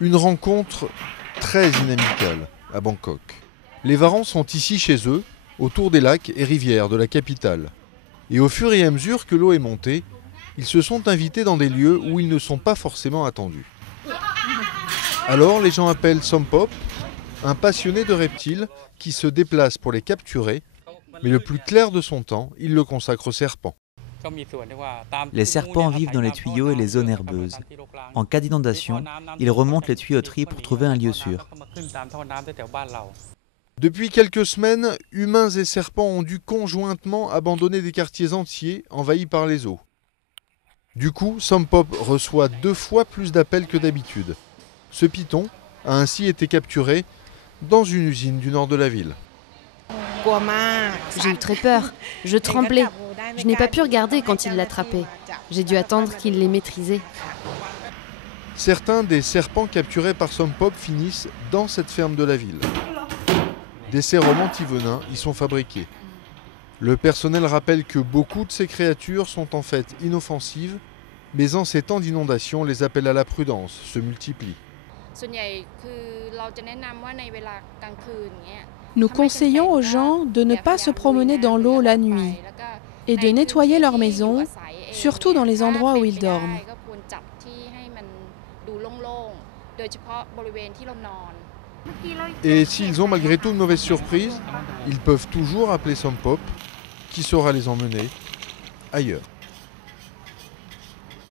Une rencontre très inamicale à Bangkok. Les Varans sont ici chez eux, autour des lacs et rivières de la capitale. Et au fur et à mesure que l'eau est montée, ils se sont invités dans des lieux où ils ne sont pas forcément attendus. Alors les gens appellent Sompop un passionné de reptiles qui se déplace pour les capturer, mais le plus clair de son temps, il le consacre aux serpents. Les serpents vivent dans les tuyaux et les zones herbeuses. En cas d'inondation, ils remontent les tuyauteries pour trouver un lieu sûr. Depuis quelques semaines, humains et serpents ont dû conjointement abandonner des quartiers entiers envahis par les eaux. Du coup, Sompop reçoit 2 fois plus d'appels que d'habitude. Ce python a ainsi été capturé dans une usine du nord de la ville. J'ai eu très peur, je tremblais. Je n'ai pas pu regarder quand il l'attrapait. J'ai dû attendre qu'il les maîtrisait. Certains des serpents capturés par Sompop finissent dans cette ferme de la ville. Des sérums antivenins y sont fabriqués. Le personnel rappelle que beaucoup de ces créatures sont en fait inoffensives, mais en ces temps d'inondation, les appels à la prudence se multiplient. Nous conseillons aux gens de ne pas se promener dans l'eau la nuit et de nettoyer leur maison, surtout dans les endroits où ils dorment. Et s'ils ont malgré tout une mauvaise surprise, ils peuvent toujours appeler Sompop, qui saura les emmener ailleurs.